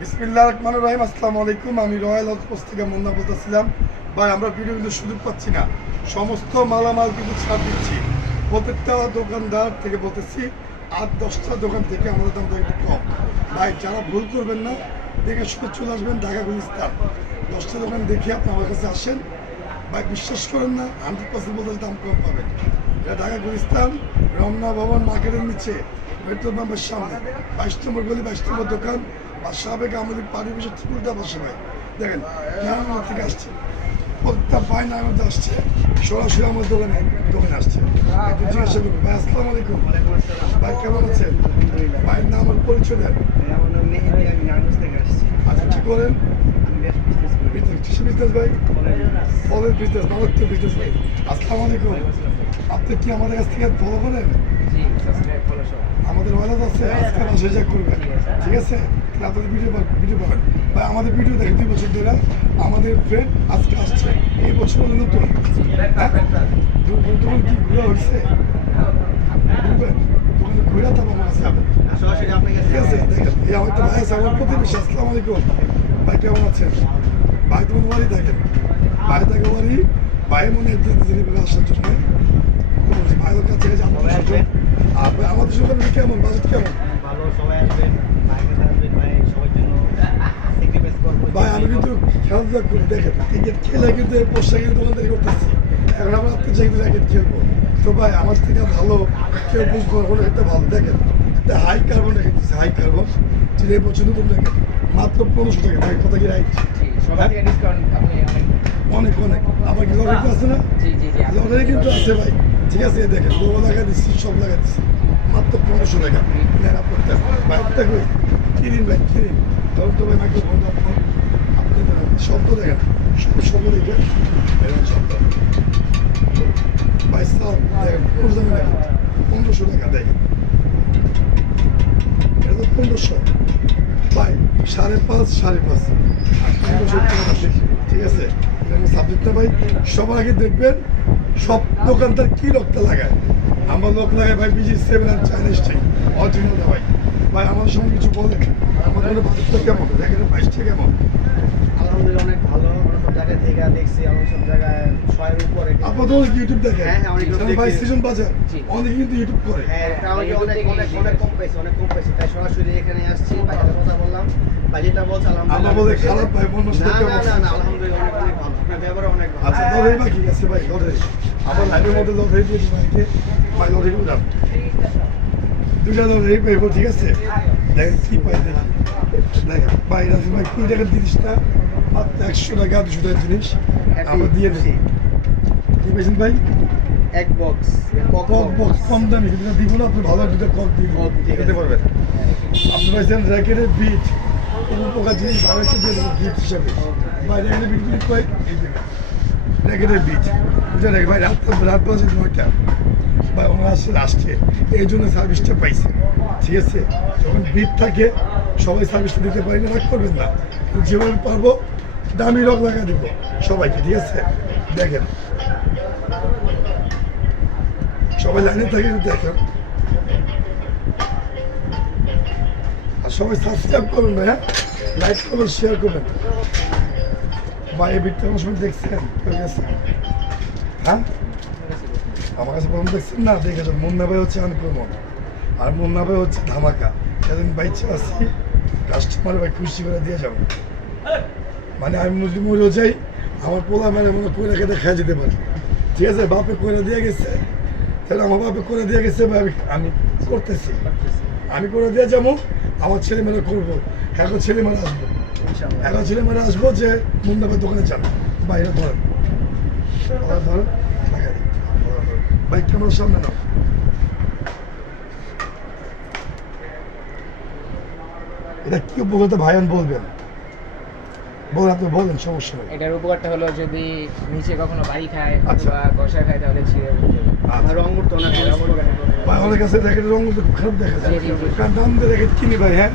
বিসমিল্লাহ রহমান রহিম, আসসালামু আলাইকুম। আমি রয়্যাল হাউস থেকে মুন্না বলতেছিলাম। ভাই, আমরা ভিডিও কিন্তু সুযোগ পাচ্ছি না। সমস্ত মালামাল কিন্তু ছাড় দিচ্ছি। প্রত্যেকটা দোকানদার থেকে বলতেছি, আট, দশটা দোকান থেকে আমাদের দামটা একটু কম। ভাই, যারা ভুল করবেন না, দেখে শুনে চলে আসবেন ঢাকা গুলিস্তান। দশটা দোকান দেখে আপনি আমার কাছে আসেন। ভাই, বিশ্বাস করেন না হান্ড্রেড পার্সেন্ট বলতে দাম কম পাবেন। এটা ঢাকা গুলিস্তান, রমনা ভবন, মার্কেটের নিচে পেট্রোল পাম্পের সামনে। বাইশ নম্বর গলি, বাইশ নম্বর দোকান। বা সাবেক আমাদের পানি পিছিয়ে বসে ভাই। দেখেন নারায়ণগঞ্জ থেকে আসছে। প্রত্যেকটা ভাই নারায়ণগঞ্জ আসছে। সরাসরি আমার দোকানে দোকানে আসছে। জিজ্ঞাসা ভাই আসসালাম আলাইকুম। ভাই কেমন আছেন? ভাইয়ের নাম আমার পরিচয় দেন। আচ্ছা কী করেন কৃষি বিজনেস ভাই। ফলের বিজনেস মারাত্মক বিজনেস ভাই। আসসালামু আলাইকুম। আপনি কি আমাদের কাছ থেকে ফলো করেন? আমাদের ওয়ালেট আছে, আজকে দশ হাজার করবেন। ঠিক আছে? আপনাদের ভিডিও ভিডিও পাবেন বা আমাদের ভিডিও দেখেন দুই বছর ধরে আমাদের ফ্রেন্ড আজকে আসছে। এই বছর নতুন। হ্যাঁ? কি ঘুরে হয়েছে? কাছে ঠিক আছে? ভাই আসসালামু আলাইকুম। ভাই, কেমন আছেন? ভাই তোমার বাড়ি দেখেন। ভাই থাকে বাড়ি ভাই মনে একদিন দিনে আসার জন্য ভাইয়ের কাছে আর আমাদের সুযোগ কেমন? বাজেট কেমন? ভাই আমি কিন্তু খেলাধুলা করি দেখেন। ক্রিকেট খেলে কিন্তু এই পোশাকের দোকানদারি করতেছি। এখন আমরা চাইলে র্যাকেট খেলব। তো ভাই আমার থেকে ভালো কেউ বুঝব কোনো একটা ভালো দেখেন। একটা হাই কার্বন রেখে দিচ্ছে হাই কার্বন চিনে পছন্দ তুমি মাত্র পনেরোশো টাকা। ভাই কথা কি রাইট অনেক। অনেক আবার কি আছে না? কিন্তু আছে ভাই। ঠিক আছে দেখেন লোগো লাগা দিচ্ছি সব লাগা দিচ্ছি মাত্র পনেরোশো টাকা। নেন আপনারটা ভাই আপনার কই? কিনিন ভাই কিনিন ধরুন তো ভাই মাইক্রোফোন আপনি আপনি শব্দ দেখেন। দেখেন পনেরোশো টাকা দেখেন। এটা তো পনেরোশো। ভাই, সাড়ে পাঁচ সাড়ে পাঁচ। ঠিক আছে? সাবজেক্টটা ভাই, সবার আগে দেখবেন সব দোকানদার কি লোকটা লাগায়। আমার লোক লাগায় ভাই, বিজি সেভেন আর চাইনিজ টাই অরিজিনালটা ভাই। ভাই, আমার সঙ্গে কিছু বলেন। আমাদের বাজেটটা কেমন? দেখেন বাইশটা কেমন? আলহামদুলিল্লাহ, অনেক ভালো। থেকে দেখছি আমরা সব জায়গায় ছয়ের উপরে আপনাদের অনেক ইউটিউব দেখেন। হ্যাঁ, হ্যাঁ, অনেক ভাই দেখি। বাজার জি। কিন্তু ইউটিউব করে। হ্যাঁ আমাকে অনেক অনেক অনেক কম পাইছে অনেক কম পাইছে তাই সরাসরি এখানে আসছি বাকিটা কথা বললাম। বাকিটা বলছে আমরা বলে খারাপ ভাই মন না না না না আলহামদুলিল্লাহ অনেক অনেক ভালো। আপনার ব্যবহার অনেক ভালো। আচ্ছা লটারি বাকি আছে ভাই লটারি। আমার লাইনের মধ্যে লটারি দিয়ে ভাইকে। ভাই লটারি উঠান দুটা লটারি পাইবো ঠিক আছে? দেখেন কি পাই দেখি দেখেন ভাই রাজি ভাই কুড়ি মাত্র একশো টাকা দুশো টাকার জিনিস আমরা দিয়ে দিই কি পেয়েছেন ভাই? এক বক্স কক বক্স কম দামি কিন্তু দিব না আপনি ভালো দুটো কক দিয়ে খেতে পারবেন। আপনি পাইছেন র্যাকেটের বিট উপকার জিনিস ভালো দেবো গিফট হিসাবে। ভাই র্যাকেটের বিট বিট পাই এই দেবেন র্যাকেটের বিট বুঝে রাখি ভাই রাত রাত বাজে নয়টা। ভাই ওনার আসছে লাস্টে এই জন্য সার্ভিসটা পাইছে। ঠিক আছে? যখন বিট থাকে সবাই সার্ভিসটা দিতে পারি না রাগ করবেন না। যেভাবে পারব দামি রক লাগা দিব। সবাইকে, ঠিক আছে? দেখেন। সবাই লাইনে থাকে দেখেন। আর সবাই সাবস্ক্রাইব ভাই হ্যাঁ? লাইক করবেন শেয়ার করবেন ভাই, এই বিটটা আমার সময় দেখছেন? হ্যাঁ? আমার কাছে প্রথম দেখছেন না? দেখে যান, মুন্না ভাই হচ্ছে আনকমন আর মুন্না ভাই হচ্ছে ধামাকা। যেদিন বাইচে আসছি কাস্টমার ভাই খুশি করে দিয়ে যাব। মানে আমি মুসলিম মরেও যাই আমার পোলা মানে করে খেতে খাই যেতে পারি। ঠিক আছে বাপে করে দিয়ে গেছে। তাহলে আমার বাপে করে দিয়ে গেছে আমি- করতেছি। আমি করে দিয়ে যাব আমার ছেলে মেয়েরা করব। এখন ছেলে মেয়েরা আসব। এখন ছেলে মেয়েরা আসব যে মুন্দাবের দোকানে যান। বাইরে ধরেন। ধরেন লাগাই দিন। বাইক ক্যামেরার সামনে নাও। এটা কি উপকৃত ভাইয়ান বলবেন বলেন আপনি বলেন সমস্যা নেই। এটার উপকারটা হলো যদি নিচে কখনো বাড়ি খায় আচ্ছা। অথবা কষা খায় তাহলে ছিঁড়ে যাবে। রং উঠতো অনেক ভাই আমার কাছে র্যাকেটের রঙ তো খুব খারাপ দেখা যায়। কারণ দাম দিয়ে র্যাকেট কিনি ভাই হ্যাঁ?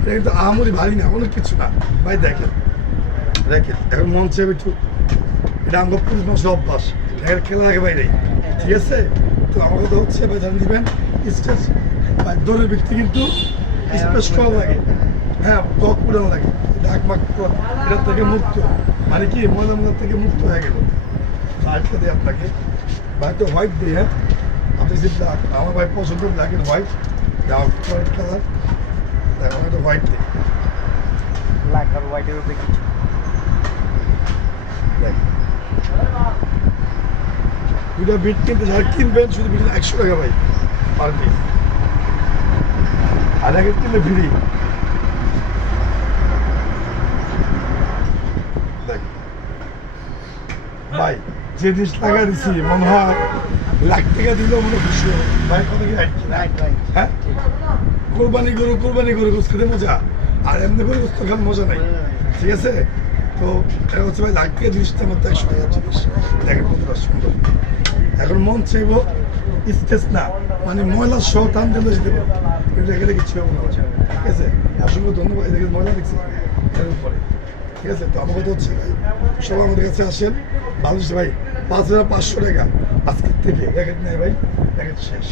এটা কিন্তু আমরি ভারী না অনেক কিছু না। ভাই দেখেন র্যাকেট এখন মন চাইবে একটু এটা আমার পুরুষ মাসের অভ্যাস। র্যাকেট খেলা আগে বাইরে। ঠিক আছে? তো আমার কথা হচ্ছে ভাই জান দিবেন স্টেজ ভাই দৌড়ের ব্যক্তি কিন্তু স্পেস করা লাগে। হ্যাঁ ত্বক পুরানো লাগে ডাক মাক এটা থেকে মুক্ত। মানে কি ময়লা ময়লা থেকে মুক্ত হয়ে গেল। আরেকটা দিই আপনাকে। ভাইটা হোয়াইট দিই হ্যাঁ? আপনি যে ব্ল্যাক আমার ভাই পছন্দ black and white white colour দেখো এটা হোয়াইট দিই। ব্ল্যাক আর হোয়াইটের উপরে কিছু। দুটা বিট কিনতে যারা কিনবেন শুধু বিট একশো টাকা ভাই। পার পিস আর এক কিনলে ফ্রি ভাই যে জিনিস টাকা দিছি মনে হয় লাখ টাকা দিলেও মনে খুশি হবে। ভাই কত কি হ্যাঁ? কোরবানি গরু কোরবানি গরু গোস খেতে মজা। আর এমনি করে গোস তো খান মজা নাই। ঠিক আছে? তো এটা হচ্ছে ভাই লাখ টাকা জিনিসটার মধ্যে একশো টাকার জিনিস। দেখেন কতটা সুন্দর। এখন মন চাইব স্টেজ না মানে ময়লা সহ টান দিলে যেতে পারব। কিন্তু এখানে কিছু হবে না ঠিক আছে? অসংখ্য ধন্যবাদ এদিকে ময়লা দেখছি। এর উপরে। ঠিক আছে তো আমার কথা হচ্ছে ভাই সবাই আমাদের কাছে আসেন। হচ্ছে ভাই পাঁচ হাজার পাঁচশো টাকা আজকের থেকে রেখেট নেই ভাই রেখেট শেষ।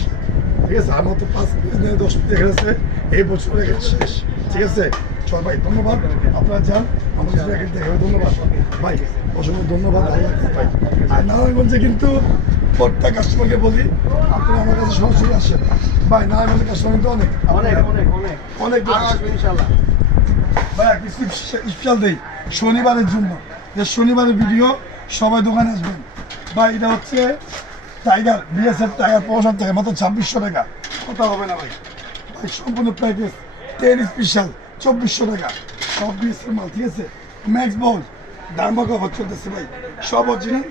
ঠিক আছে আমার তো পাঁচ পিস নেই দশ পিস রেখে আছে এই বছর রেখেট শেষ। ঠিক আছে ভাই ধন্যবাদ আপনারা যান আমাদের সাথে রেখেট দেখে ধন্যবাদ। ভাই অসংখ্য ধন্যবাদ আল্লাহ ভাই। আর নারায়ণগঞ্জে কিন্তু প্রত্যেক কাস্টমারকে বলি আপনারা আমার কাছে সরাসরি আসেন। ভাই নারায়ণগঞ্জের কাস্টমার কিন্তু অনেক। অনেক অনেক অনেক। ভাই স্পেশাল দেই। শনিবারের জন্য। যে শনিবারের ভিডিও সবাই দোকানে আসবেন। ভাই, এটা হচ্ছে টাইগার বিএসএফ টাইগার পৌঁছার থেকে মাত্র ছাব্বিশশো টাকা। কথা হবে না ভাই। ভাই, সম্পূর্ণ প্যাকেজ টেন স্পেশাল চব্বিশশো টাকা। সব বিএসএফ মাল, ঠিক আছে? ম্যাক্স বল দাম চলতেছে ভাই। সব অরিজিনাল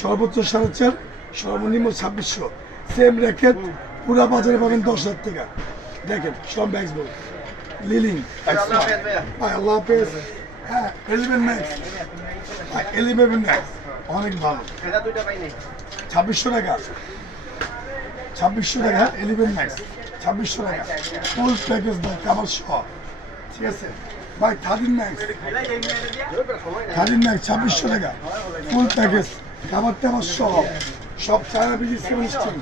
সর্বোচ্চ সাড়ে চার, সর্বনিম্ন ছাব্বিশশো। সেম র্যাকেট পুরা বাজারে পাবেন দশ হাজার টাকা। দেখেন, সব ম্যাক্স বল লিলিং আল্লাহ হাফেজ। হ্যাঁ এলিভেন ম্যাক্স এলিভেন ম্যাক্স অনেক ভালো। ছাব্বিশশো টাকা। ছাব্বিশশো টাকা এলিভেন ম্যাক্স ছাব্বিশশো টাকা। ফুল প্যাকেজ ভাই কাবার সহ ঠিক আছে? ভাই থার্টিন ম্যাক্স থার্টিন ম্যাক্স ছাব্বিশশো টাকা। ফুল প্যাকেজ কাবার টাবার সহ সব চায়না বিজি সেভেন স্টিম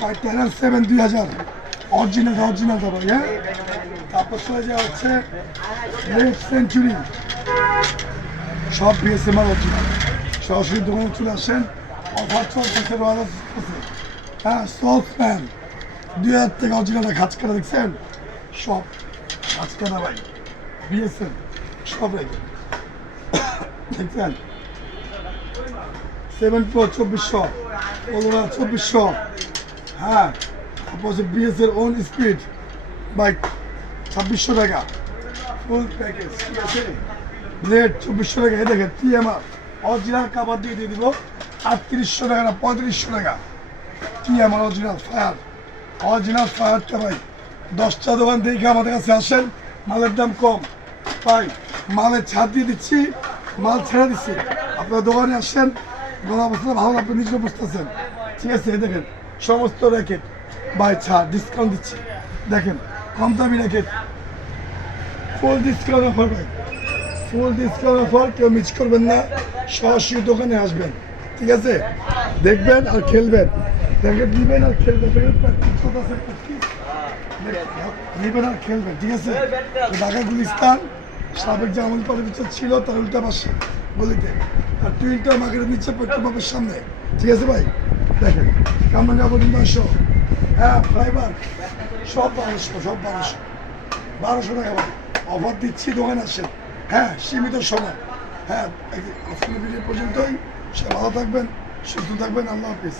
ভাই টেন সেভেন দুই হাজার। অরিজিনাল অরিজিনাল তো হ্যাঁ? তারপর চলে যাওয়া হচ্ছে রেড সেঞ্চুরি সব বিএসএমআর অরিজিনাল সরাসরি দোকানে চলে আসেন। অফার হ্যাঁ সলস প্যান। দুই হাজার টাকা অরিজিনালটা খাঁচ কাটা, দেখছেন? সব কাটা ভাই। সব দেখছেন? সেভেন প্রো চব্বিশশো পনেরো চব্বিশশো। হ্যাঁ তারপর হচ্ছে ওন স্পিড বাইক ছাব্বিশশো টাকা। ফুল প্যাকেজ ঠিক আছে? রেট চব্বিশশো টাকা। এই দেখেন টিএমআর অরিজিনাল কাবার দিয়ে দিয়ে দিব। আটত্রিশশো টাকা না, পঁয়ত্রিশশো টাকা। টিএমআর অরিজিনাল ফায়ার অরিজিনাল ফায়ারটা ভাই, দশটা দোকান দেখে আমাদের কাছে আসেন। মালের দাম কম। ভাই মালের ছাড় দিয়ে দিচ্ছি, মাল ছেড়ে দিচ্ছি। আপনার দোকানে আসেন, গলা অবস্থা ভালো আপনি নিজে বুঝতেছেন ঠিক আছে দেখেন, সমস্ত র্যাকেট বাই ছাড় ডিসকাউন্ট দিচ্ছি। দেখেন, কম দামি র্যাকেট ফুল ডিসকাউন্ট অফার ভাই। ফুল ডিসকাউন্ট অফার কেউ মিস করবেন না। সরাসরি দোকানে আসবেন। ঠিক আছে? দেখবেন আর খেলবেন। র্যাকেট নিবেন আর খেলবেন। নেবেন আর খেলবেন। ঠিক আছে? ঢাকা গুলিস্তান সাবেক যে আমল পদবিচার ছিল, তার উল্টা পাশে গলিতে। আর টুইলটা মার্কেটের নিচে পেট্রোল পাম্পের সামনে। ঠিক আছে ভাই? দেখেন, কামরাঙ্গা কাপড় বারোশো হ্যাঁ ফাইবার। সব বারোশো সব বারোশো। বারোশো টাকা ভাই। অফার দিচ্ছি, দোকানে আসেন। হ্যাঁ সীমিত সময়। হ্যাঁ আজকের ভিডিও পর্যন্তই। সে ভালো থাকবেন সুস্থ থাকবেন। আল্লাহ হাফিজ।